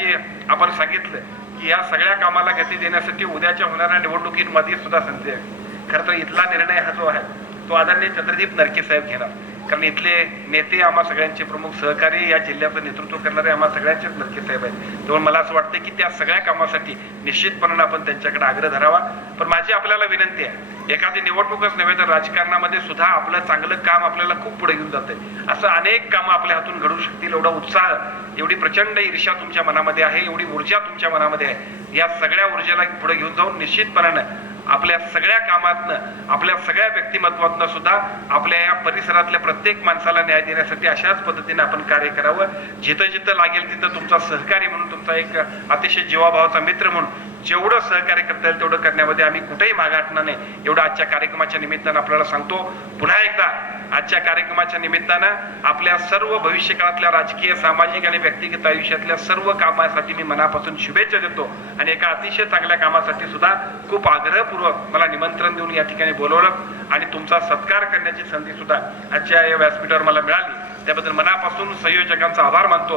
अशी आपण सांगितलं की या सगळ्या कामाला गती देण्यासाठी उद्याच्या होणाऱ्या निवडणुकीमध्ये सुद्धा संधी आहे. खरं तर इथला निर्णय हा जो आहे तो आदरणीय चंद्रदीप नरके साहेब घेणार. कारण इथले नेते आम्हा सगळ्यांचे प्रमुख सहकारी या जिल्ह्याचं नेतृत्व करणारे आम्हा सगळ्यांचेच नरके साहेब आहेत. त्यामुळे मला असं वाटतं की त्या सगळ्या कामासाठी निश्चितपणानं आपण त्यांच्याकडे आग्रह धरावा. पण माझी आपल्याला विनंती आहे एखादी निवडणूकच नव्हे तर राजकारणामध्ये सुद्धा आपलं चांगलं काम आपल्याला खूप पुढे घेऊन जाते असं अनेक कामं आपल्या हातून घडू शकतील एवढा उत्साह एवढी प्रचंड ईर्ष्या तुमच्या मनामध्ये आहे एवढी ऊर्जा तुमच्या मनामध्ये आहे. या सगळ्या ऊर्जेला पुढे घेऊन जाऊन निश्चितपणानं आपल्या सगळ्या कामातनं आपल्या सगळ्या व्यक्तिमत्वातनं सुद्धा आपल्या या परिसरातल्या प्रत्येक माणसाला न्याय देण्यासाठी अशाच पद्धतीने आपण कार्य करावं. जिथं जिथं लागेल तिथं तुमचा सहकारी म्हणून तुमचा एक अतिशय जीवाभावाचा मित्र म्हणून जेवढं सहकार्य करता येईल तेवढं करण्यामध्ये आम्ही कुठेही मागाटणार नाही. एवढं आजच्या कार्यक्रमाच्या निमित्तानं आपल्याला सांगतो. पुन्हा एकदा आजच्या कार्यक्रमाच्या निमित्तानं आपल्या सर्व भविष्यकाळातल्या राजकीय सामाजिक आणि व्यक्तिगत आयुष्यातल्या सर्व कामासाठी मी मनापासून शुभेच्छा देतो. आणि एका अतिशय चांगल्या कामासाठी सुद्धा खूप आग्रहपूर्वक मला निमंत्रण देऊन या ठिकाणी बोलवलं. आणि तुमचा सत्कार करण्याची संधी सुद्धा आजच्या या व्यासपीठावर मला मिळाली. त्याबद्दल मनापासून संयोजकांचा आभार मानतो.